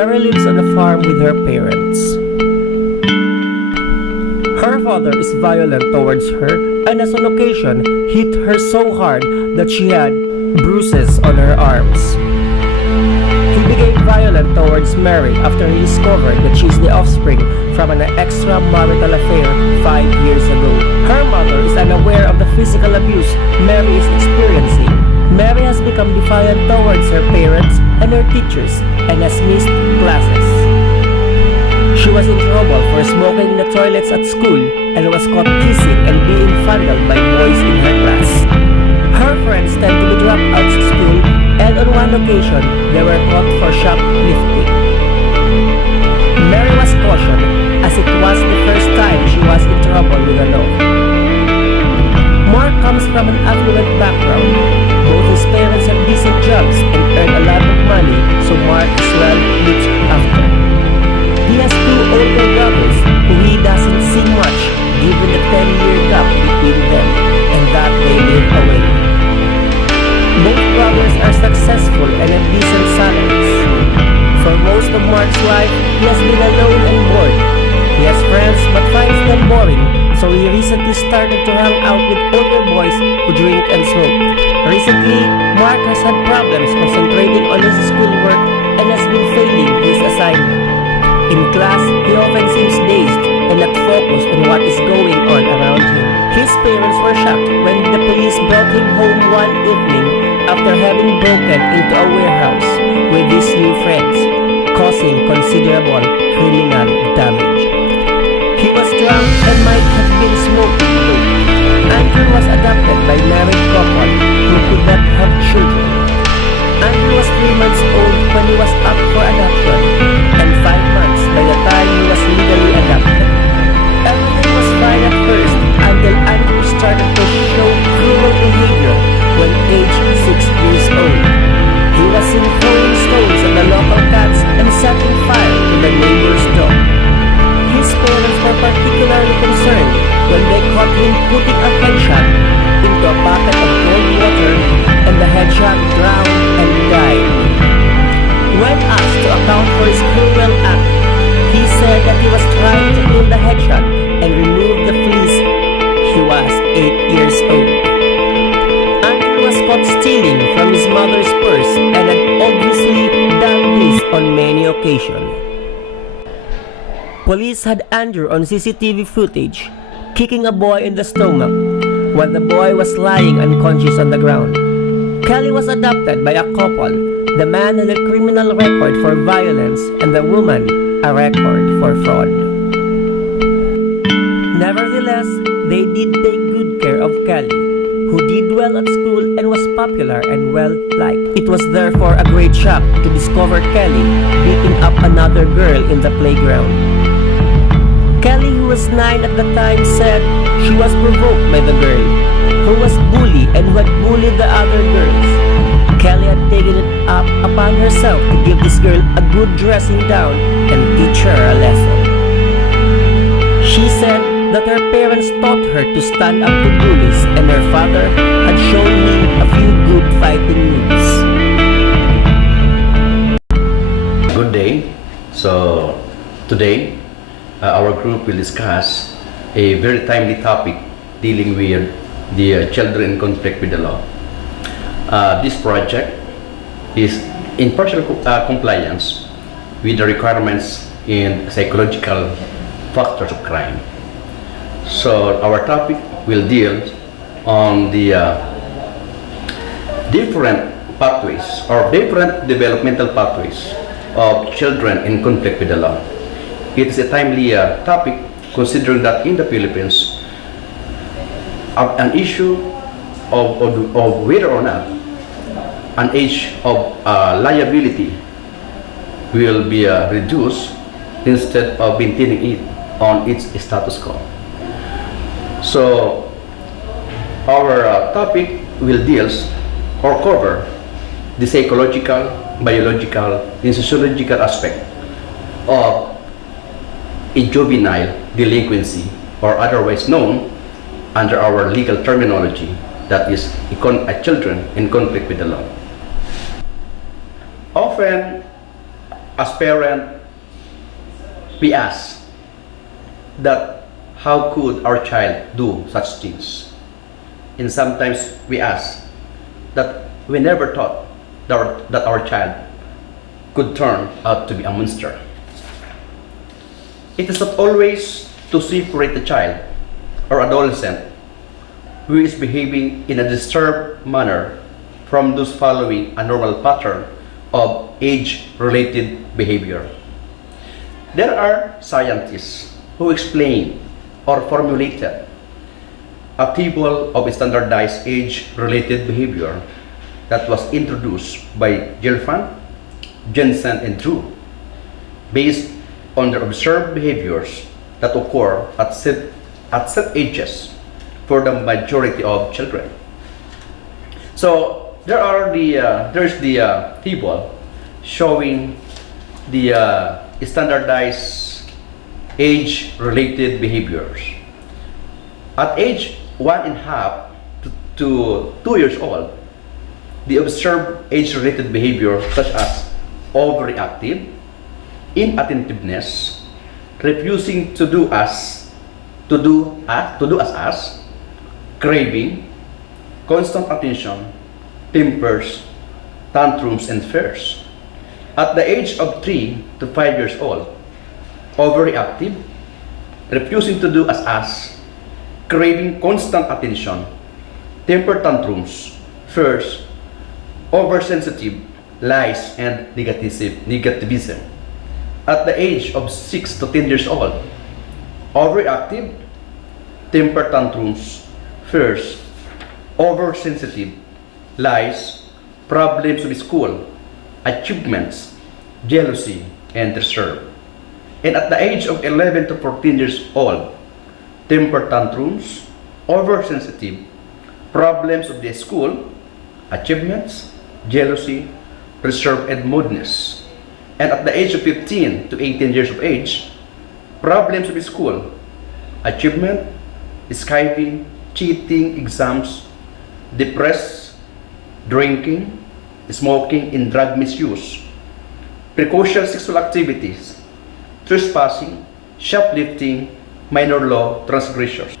Mary lives on a farm with her parents. Her father is violent towards her and has on occasion hit her so hard that she had bruises on her arms. He became violent towards Mary after he discovered that she is the offspring from an extramarital affair 5 years ago. Her mother is unaware of the physical abuse Mary is experiencing. Mary has become defiant towards her parents and her teachers and has missed classes. She was in trouble for smoking in the toilets at school and was caught kissing and being fondled by boys in her class. Her friends tend to be dropouts at school, and on one occasion, they were caught for shoplifting. Mary was cautioned as it was the first time she was in trouble with the law. Mark comes from an affluent background. Both his parents have decent jobs and earn a lot of money, so Mark is well looked after. He has 2 older brothers who he doesn't see much given the 10-year gap between them and that they live away. Both brothers are successful and have decent salaries. For most of Mark's life, he has been alone and bored. He has friends but finds them boring, so he recently started to hang out with older boys who drink and smoke. Recently, Mark has had problems concentrating on his schoolwork and has been failing his assignment. In class, he often seems dazed and not focused on what is going on around him. His parents were shocked when the police brought him home one evening after having broken into a warehouse with his new friends, causing considerable criminal damage. He was drunk and might have been smoking too. Andrew was adopted by a married couple who could not have children. Andrew was 3 months old when he was up for adoption, and 5 months by the time he was legally adopted. Everything was fine at first until Andrew started to show cruel behavior when aged 6 years old. He was seen throwing stones at the local cats and setting fire to the neighbor's dog. His parents were particularly concerned when they caught him putting a headshot into a bucket of cold water and the headshot drowned and died. When asked to account for his cruel act, he said that he was trying to kill the headshot and remove the fleas. He was 8 years old. Andrew was caught stealing from his mother's purse and had obviously done this on many occasions. Police had Andrew on CCTV footage kicking a boy in the stomach while the boy was lying unconscious on the ground. Kelly was adopted by a couple. The man had a criminal record for violence and the woman a record for fraud. Nevertheless, they did take good care of Kelly, who did well at school and was popular and well-liked. It was therefore a great shock to discover Kelly beating up another girl in the playground. Kelly, who was 9 at the time, said she was provoked by the girl, who was bullied and who had bullied the other girls. Kelly had taken it up upon herself to give this girl a good dressing down and teach her a lesson. She said that her parents taught her to stand up to bullies and her father had shown him a few good fighting moves. Good day. So today our group will discuss a very timely topic dealing with the children in conflict with the law. This project is in partial compliance with the requirements in psychological factors of crime. So our topic will deal on the different pathways or different developmental pathways of children in conflict with the law. It is a timely topic considering that in the Philippines an issue of whether or not an age of liability will be reduced instead of maintaining it on its status quo. So our topic will deals or cover the psychological, biological, and sociological aspect of a juvenile delinquency, or otherwise known under our legal terminology, that is children in conflict with the law. Often as parent, we ask that how could our child do such things? And sometimes we ask that we never thought that our child could turn out to be a monster. It is not always to separate the child or adolescent who is behaving in a disturbed manner from those following a normal pattern of age-related behavior. There are scientists who explain or formulated a table of standardized age-related behavior that was introduced by Gelfand, Jensen, and Drew, based on their observed behaviors that occur at set ages for the majority of children. So there's the table showing the standardized age-related behaviors. At age 1.5 to 2 years old, the observed age-related behavior such as overreactive, inattentiveness, refusing to do as us, craving, constant attention, tempers, tantrums, and fears. At the age of 3 to 5 years old, overreactive, refusing to do as us, craving constant attention, temper tantrums, fears, oversensitive, lies, and negativism. At the age of 6 to 10 years old, overreactive, temper tantrums, fears, oversensitive, lies, problems with school, achievements, jealousy, and reserve. And at the age of 11 to 14 years old, temper tantrums, oversensitive, problems of the school, achievements, jealousy, reserve, and moodiness. And at the age of 15 to 18 years of age, problems with school, achievement, skiving, cheating exams, depressed, drinking, smoking, and drug misuse, precocious sexual activities, trespassing, shoplifting, minor law transgressions.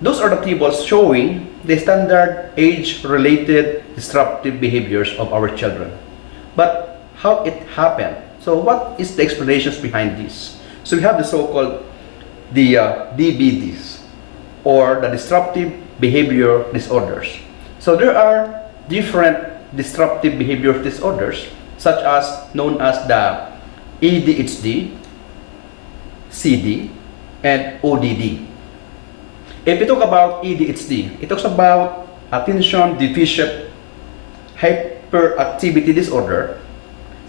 Those are the tables showing the standard age-related disruptive behaviors of our children. But how it happened? So what is the explanations behind this? So we have the so-called DBDs, or the disruptive behavior disorders. So there are different disruptive behavior disorders, such as known as the ADHD, CD, and ODD. If we talk about ADHD, it talks about attention deficit hyperactivity disorder.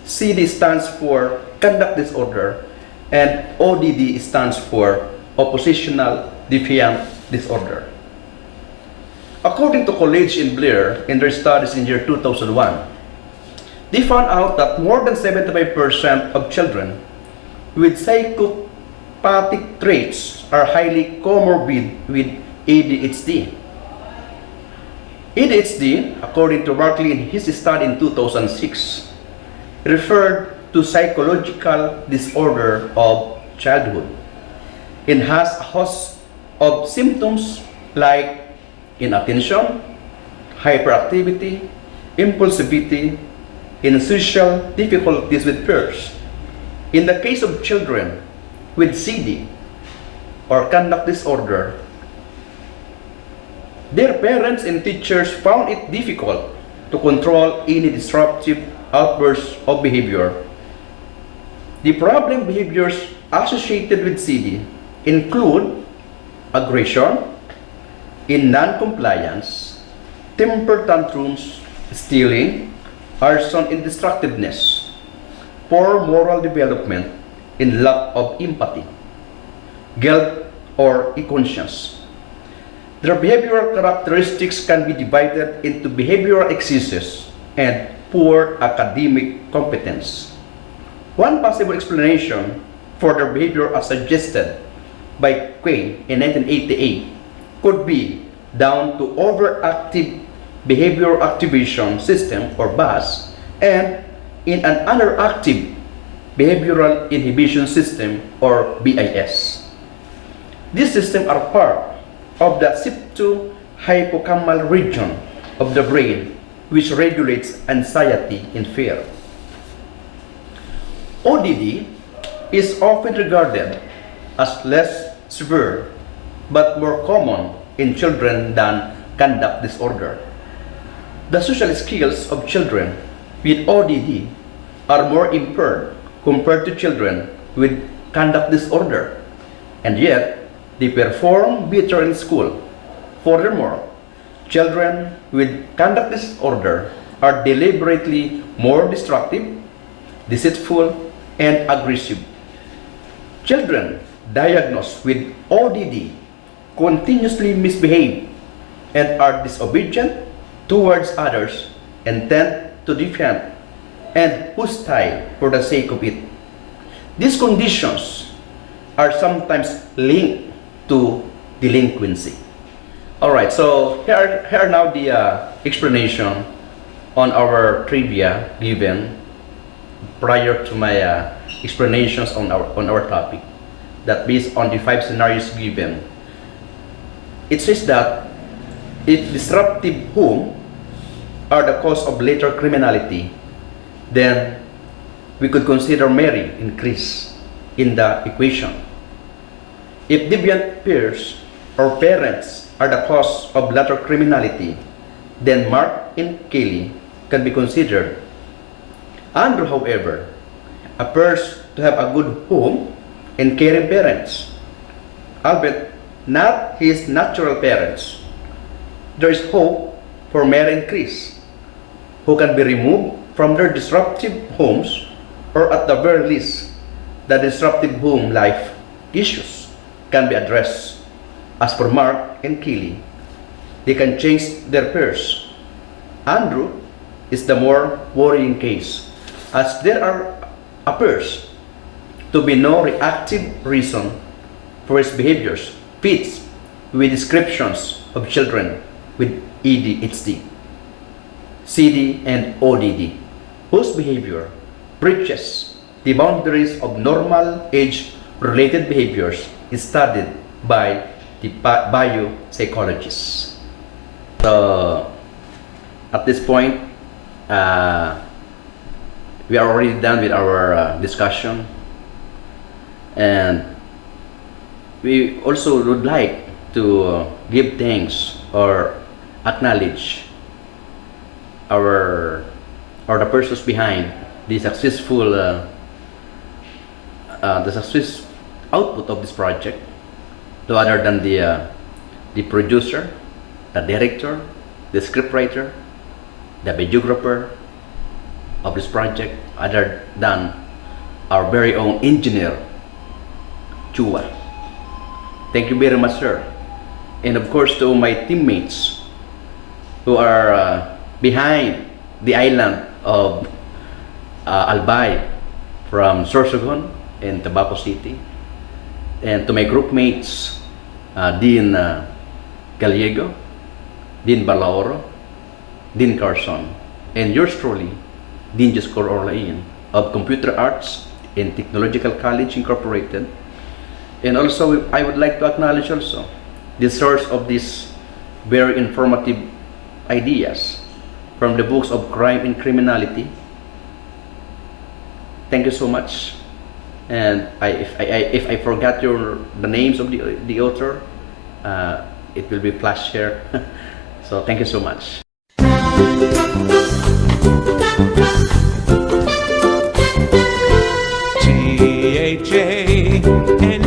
CD stands for conduct disorder, and ODD stands for oppositional defiant disorder. According to College and Blair in their studies in year 2001, they found out that more than 75% of children with psychopathic traits are highly comorbid with ADHD. ADHD, according to Barkley in his study in 2006, referred to psychological disorder of childhood and has a host of symptoms like inattention, hyperactivity, impulsivity, and social difficulties with peers. In the case of children with CD or conduct disorder, their parents and teachers found it difficult to control any disruptive outbursts of behavior. The problem behaviors associated with CD include aggression, in non-compliance, temper tantrums, stealing, arson, and destructiveness, poor moral development, and lack of empathy, guilt, or conscience. Their behavioral characteristics can be divided into behavioral excesses and poor academic competence. One possible explanation for their behavior as suggested by Quay in 1988 could be down to overactive behavioral activation system or BAS and in an underactive Behavioral Inhibition System, or BIS. These systems are part of the septo-hippocampal region of the brain, which regulates anxiety and fear. ODD is often regarded as less severe but more common in children than conduct disorder. The social skills of children with ODD are more impaired compared to children with conduct disorder, and yet they perform better in school. Furthermore, children with conduct disorder are deliberately more destructive, deceitful, and aggressive. Children diagnosed with ODD continuously misbehave and are disobedient towards others and tend to defend and hostile for the sake of it. These conditions are sometimes linked to delinquency. Alright, so here are now the explanation on our trivia given prior to my explanations on our topic, that based on the 5 scenarios given, it says that if disruptive home are the cause of later criminality, then we could consider Mary increase in the equation. If deviant peers or parents are the cause of later criminality, then Mark and Kelly can be considered. Andrew, however, appears to have a good home and caring parents, albeit not his natural parents. There is hope for Mary and Chris, who can be removed from their disruptive homes, or at the very least, the disruptive home life issues can be addressed. As for Mark and Kelly, they can change their peers. Andrew is the more worrying case, as there appears to be no reactive reason for his behaviors fits with descriptions of children with ADHD, CD, and ODD, whose behavior breaches the boundaries of normal age-related behaviors studied by the biopsychologists. So, at this point, we are already done with our discussion, and we also would like to give thanks or acknowledge the persons behind the successful success output of this project, no other than the producer, the director, the scriptwriter, the videographer of this project, other than our very own engineer, Chua. Thank you very much, sir. And of course to my teammates who are behind the island of Albay from Sorsogon and Tabaco City, and to my group mates, Dean Gallego, Dean Balaoro, Dean Carson, and yours truly, Dean Jescor Orlain of Computer Arts and Technological College Incorporated. And also I would like to acknowledge also the source of these very informative ideas from the books of Crime and Criminality. Thank you so much. And if I forgot the names of the author, it will be flashed here. So thank you so much. GHA and